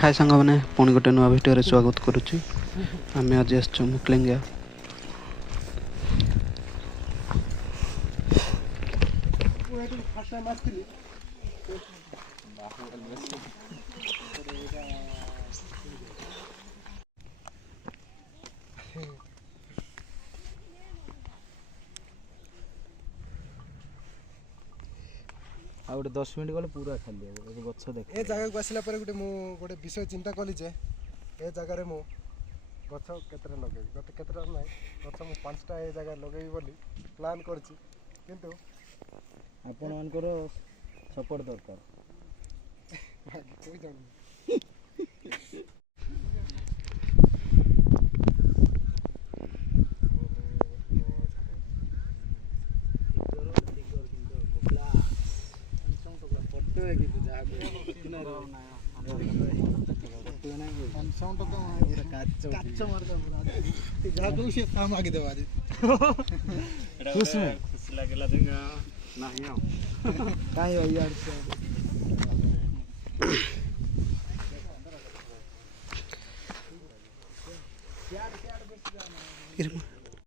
हाय सांग मैंने पुणी गोटे नुआ भिडियो स्वागत करुच्ची आम आज आसचु मुकलिंगिया आ गोटे 10 मिनिट गले पूरा खाली हे गछ देख ए जगह को आसला पर गोटे विषय चिंता कली जे ए जगह मु गछ केतरे लगे गत केतरा नै गछ मु 5टा ए जगह लगेबी बोली प्लान करछि किंतु आपण मानकर सपोर्ट दरकार कोई जान